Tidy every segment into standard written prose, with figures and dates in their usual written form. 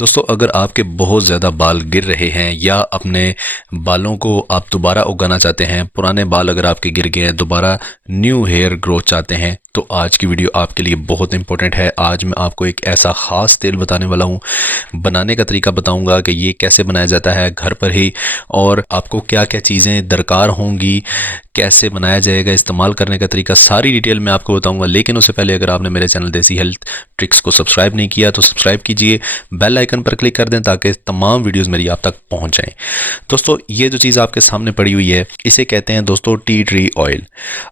दोस्तों, अगर आपके बहुत ज़्यादा बाल गिर रहे हैं या अपने बालों को आप दोबारा उगाना चाहते हैं, पुराने बाल अगर आपके गिर गए हैं, दोबारा न्यू हेयर ग्रोथ चाहते हैं, तो आज की वीडियो आपके लिए बहुत इंपॉर्टेंट है। आज मैं आपको एक ऐसा ख़ास तेल बताने वाला हूँ, बनाने का तरीका बताऊँगा कि ये कैसे बनाया जाता है घर पर ही, और आपको क्या क्या चीज़ें दरकार होंगी, कैसे बनाया जाएगा, इस्तेमाल करने का तरीका, सारी डिटेल मैं आपको बताऊंगा। लेकिन उससे पहले अगर आपने मेरे चैनल देसी हेल्थ ट्रिक्स को सब्सक्राइब नहीं किया तो सब्सक्राइब कीजिए, बेल आइकन पर क्लिक कर दें ताकि तमाम वीडियोस मेरी आप तक पहुंच जाएं। दोस्तों, ये जो चीज़ आपके सामने पड़ी हुई है, इसे कहते हैं दोस्तों टी ट्री ऑयल।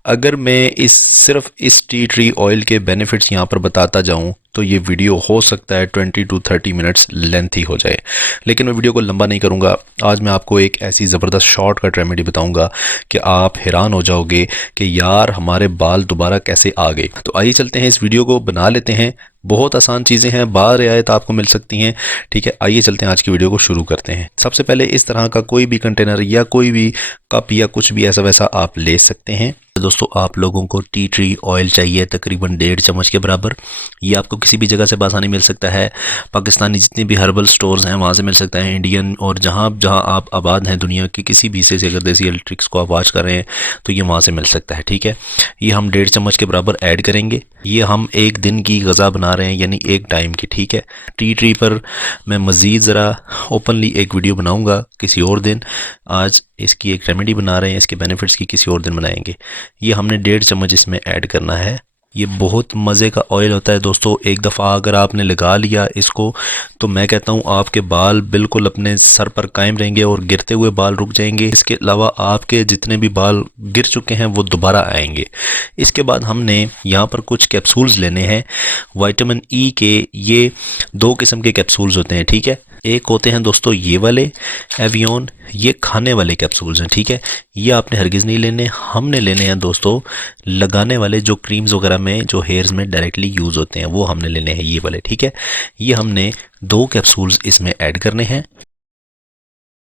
अगर मैं सिर्फ इस टी ट्री ऑयल के बेनिफिट्स यहाँ पर बताता जाऊँ तो ये वीडियो हो सकता है 20 to 30 मिनट्स लेंथी हो जाए, लेकिन मैं वीडियो को लंबा नहीं करूँगा। आज मैं आपको एक ऐसी ज़बरदस्त शॉर्टकट रेमेडी बताऊँगा कि आप हैरान हो जाओगे कि यार हमारे बाल दोबारा कैसे आ गए। तो आइए चलते हैं, इस वीडियो को बना लेते हैं। बहुत आसान चीज़ें हैं, बार रियायत आपको मिल सकती हैं। ठीक है, आइए चलते हैं, आज की वीडियो को शुरू करते हैं। सबसे पहले इस तरह का कोई भी कंटेनर या कोई भी कप या कुछ भी ऐसा वैसा आप ले सकते हैं। दोस्तों, आप लोगों को टी ट्री ऑयल चाहिए तकरीबन 1.5 चम्मच के बराबर। ये आपको किसी भी जगह से आसानी मिल सकता है। पाकिस्तानी जितने भी हर्बल स्टोर्स हैं वहाँ से मिल सकता है, इंडियन, और जहाँ जहाँ आप आबाद हैं दुनिया के किसी भी हिस्से से अगर देसी हेल्थ ट्रिक्स को आप वॉच कर रहे हैं तो ये वहाँ से मिल सकता है। ठीक है, ये हम 1.5 चम्मच के बराबर ऐड करेंगे। ये हम एक दिन की गज़ा बना रहे हैं, यानी एक टाइम की। ठीक है, टी ट्री पर मैं मज़ीद ज़रा ओपनली एक वीडियो बनाऊँगा किसी और दिन। आज इसकी एक रेमेडी बना रहे हैं, इसके बेनिफिट्स की किसी और दिन बनाएंगे। ये हमने 1.5 चम्मच इसमें ऐड करना है। ये बहुत मज़े का ऑयल होता है दोस्तों। एक दफ़ा अगर आपने लगा लिया इसको तो मैं कहता हूँ आपके बाल बिल्कुल अपने सर पर कायम रहेंगे और गिरते हुए बाल रुक जाएंगे। इसके अलावा आपके जितने भी बाल गिर चुके हैं वो दोबारा आएंगे। इसके बाद हमने यहाँ पर कुछ कैप्सूल्स लेने हैं विटामिन ई के। ये 2 किस्म के कैप्सूल्स होते हैं। ठीक है, एक होते हैं दोस्तों ये वाले एवियन, ये खाने वाले कैप्सूल्स हैं। ठीक है, ये आपने हरगिज़ नहीं लेने, हमने लेने हैं दोस्तों लगाने वाले, जो क्रीम्स वगैरह में जो हेयर्स में डायरेक्टली यूज़ होते हैं वो हमने लेने हैं, ये वाले। ठीक है, ये हमने 2 कैप्सूल्स इसमें ऐड करने हैं।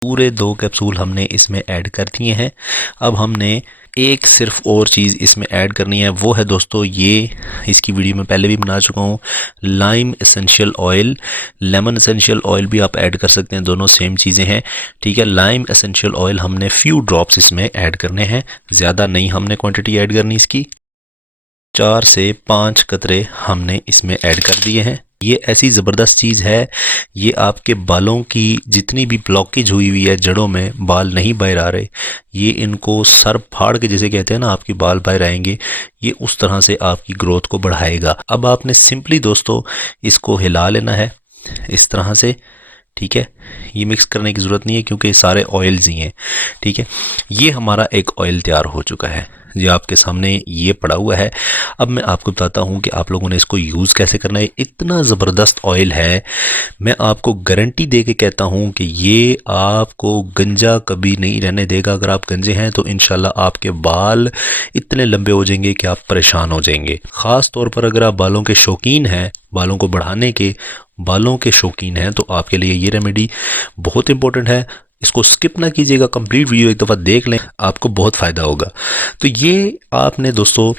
पूरे 2 कैप्सूल हमने इसमें ऐड कर दिए हैं। अब हमने एक सिर्फ और चीज़ इसमें ऐड करनी है, वो है दोस्तों ये, इसकी वीडियो में पहले भी बना चुका हूँ, lime essential oil. Lemon essential oil भी आप ऐड कर सकते हैं, दोनों सेम चीज़ें हैं। ठीक है, लाइम एसेंशियल ऑयल हमने फ्यू ड्रॉप्स इसमें ऐड करने हैं, ज़्यादा नहीं हमने क्वांटिटी ऐड करनी इसकी। 4 से 5 कतरे हमने इसमें ऐड कर दिए हैं। ये ऐसी ज़बरदस्त चीज़ है, ये आपके बालों की जितनी भी ब्लॉकेज हुई हुई है, जड़ों में बाल नहीं बाहर आ रहे, ये इनको सर फाड़ के, जैसे कहते हैं ना, आपके बाल बाहर आएंगे, ये उस तरह से आपकी ग्रोथ को बढ़ाएगा। अब आपने सिंपली दोस्तों इसको हिला लेना है इस तरह से। ठीक है, ये मिक्स करने की ज़रूरत नहीं है क्योंकि सारे ऑयल्स ही हैं। ठीक है, ये हमारा एक ऑयल तैयार हो चुका है, ये आपके सामने ये पड़ा हुआ है। अब मैं आपको बताता हूँ कि आप लोगों ने इसको यूज़ कैसे करना है। इतना ज़बरदस्त ऑयल है, मैं आपको गारंटी दे के कहता हूँ कि ये आपको गंजा कभी नहीं रहने देगा। अगर आप गंजे हैं तो इंशाल्लाह आपके बाल इतने लंबे हो जाएंगे कि आप परेशान हो जाएंगे। ख़ास तौर पर अगर आप बालों के शौकीन हैं, बालों को बढ़ाने के, बालों के शौकीन हैं, तो आपके लिए ये रेमेडी बहुत इंपॉर्टेंट है। इसको स्किप ना कीजिएगा, कंप्लीट वीडियो एक दफ़ा देख लें, आपको बहुत फ़ायदा होगा। तो ये आपने दोस्तों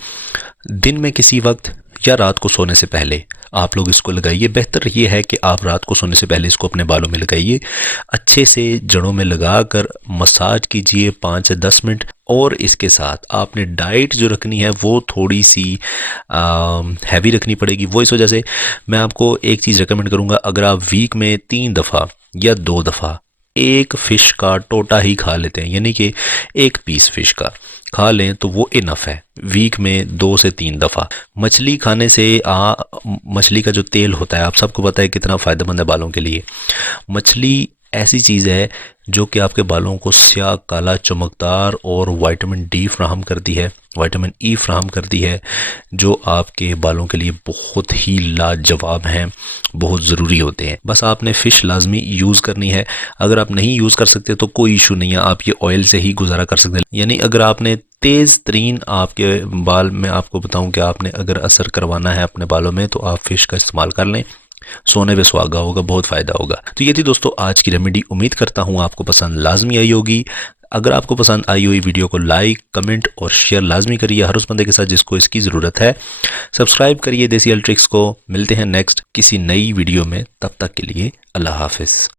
दिन में किसी वक्त या रात को सोने से पहले आप लोग इसको लगाइए। बेहतर ये है कि आप रात को सोने से पहले इसको अपने बालों में लगाइए, अच्छे से जड़ों में लगाकर मसाज कीजिए 5 से 10 मिनट। और इसके साथ आपने डाइट जो रखनी है वो थोड़ी सी हैवी रखनी पड़ेगी। वो इस वजह से मैं आपको एक चीज़ रिकमेंड करूँगा, अगर आप वीक में 3 दफ़ा या 2 दफ़ा एक फ़िश का टोटा ही खा लेते हैं, यानी कि एक पीस फ़िश का खा लें तो वो इनफ है। वीक में 2 से 3 दफ़ा मछली खाने से मछली का जो तेल होता है, आप सबको पता है कितना फ़ायदेमंद है बालों के लिए। मछली ऐसी चीज़ है जो कि आपके बालों को स्याह, काला, चमकदार और विटामिन डी फ्राहम करती है, विटामिन ई फ्राहम करती है, जो आपके बालों के लिए बहुत ही लाजवाब हैं, बहुत ज़रूरी होते हैं। बस आपने फ़िश लाजमी यूज़ करनी है। अगर आप नहीं यूज़ कर सकते तो कोई इशू नहीं है, आप ये ऑयल से ही गुजारा कर सकते हैं। यानी अगर आपने तेज़ तरीन आपके बाल में, आपको बताऊं कि आपने अगर असर करवाना है अपने बालों में, तो आप फ़िश का इस्तेमाल कर लें, सोने पे सुहागा होगा, बहुत फ़ायदा होगा। तो ये थी दोस्तों आज की रेमेडी। उम्मीद करता हूँ आपको पसंद लाजमी आई होगी। अगर आपको पसंद आई हुई वीडियो को लाइक, कमेंट और शेयर लाजमी करिए हर उस बंदे के साथ जिसको इसकी ज़रूरत है। सब्सक्राइब करिए देसी हेल्थ ट्रिक्स को। मिलते हैं नेक्स्ट किसी नई वीडियो में, तब तक के लिए अल्लाह हाफिज़।